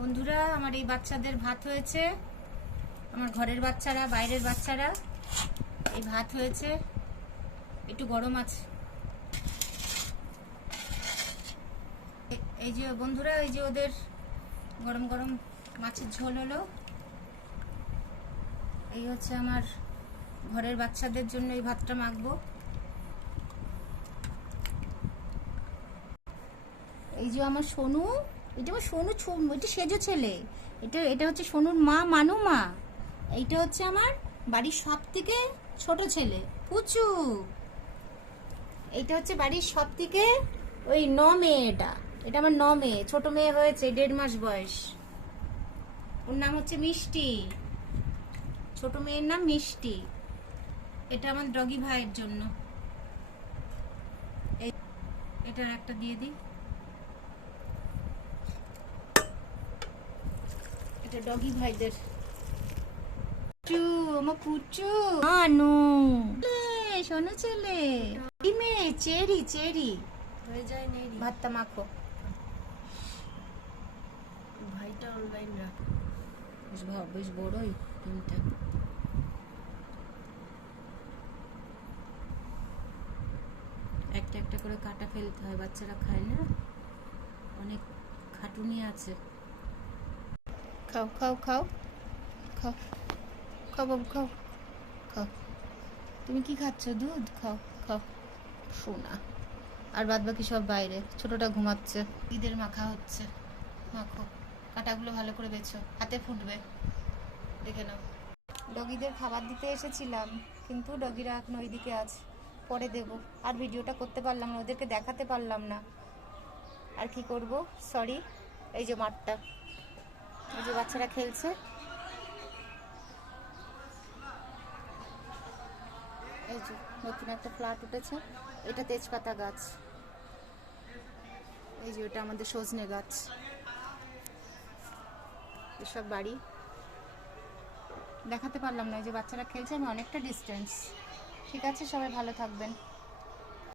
বন্ধুরা, আমার এই বাচ্চাদের ভাত হয়েছে। আমার ঘরের বাচ্চারা, বাইরের বাচ্চারা, এই ভাত হয়েছে। একটু গরম আছে। এই যে বন্ধুরা, এই যে ওদের গরম গরম মাছের ঝোল হলো। এই হচ্ছে আমার ঘরের বাচ্চাদের জন্য এই ভাতটা মাখবো। এই যে আমার সোনু, এটা আমার সোনু, এটা সেজো ছেলে। এটা হচ্ছে সোনুর মা, মানু মা। এইটা হচ্ছে আমার বাড়ির সব থেকে ছোট ছেলে পুচু। এইটা হচ্ছে বাড়ির সব থেকে ওই মেয়ে। এটা আমার মেয়ে, ছোট মেয়ে হয়েছে, 1.5 মাস বয়স। ওর নাম হচ্ছে মিষ্টি। ছোট মেয়ের নাম মিষ্টি। এটা আমার ডগি ভাইয়ের জন্য। এটার একটা দিয়ে দিই। এটা ডগি ভাইদের। আমার পুচু আনু, শোনো ছেলে, মেয়ে চেরি চেরি হয়ে যায় নেই। ভাতটা মাখো। ভাইটা অনলাইন রাখ। বেশ বড়ই ডিমটা। একটা একটা করে কাটা ফেলতে হয়, বাচ্চারা খায় না, অনেক খাটুনি আছে। খাও খাও খাও খাও খাও বাবু, খাও খাও। তুমি কি খাচ্ছ? দুধ খাও খাও সোনা। আর বাদ বাকি সব বাইরে। ছোটটা ঘুমাচ্ছে। ঈদের মাখা হচ্ছে, মাখো। কাটাগুলো ভালো করে বেছো, হাতে ফুটবে, দেখে নাও। ডগিদের খাবার দিতে এসেছিলাম, কিন্তু ডগিরা এখন ওইদিকে আছে, পরে দেব। আর ভিডিওটা করতে পারলাম না, ওদেরকে দেখাতে পারলাম না। আর কি করব, সরি। এই যে মাঠটা, এই যে বাচ্চারা খেলছে। এই যে নতুন একটা ফ্ল্যাট উঠেছে, এটা তেজপাতা গাছ। এই যে ওটা আমাদের সজনে গাছ। এসব বাড়ি দেখাতে পারলাম না। এই যে বাচ্চারা খেলছে, আমি অনেকটা ডিস্টেন্স। ঠিক আছে, সবাই ভালো থাকবেন।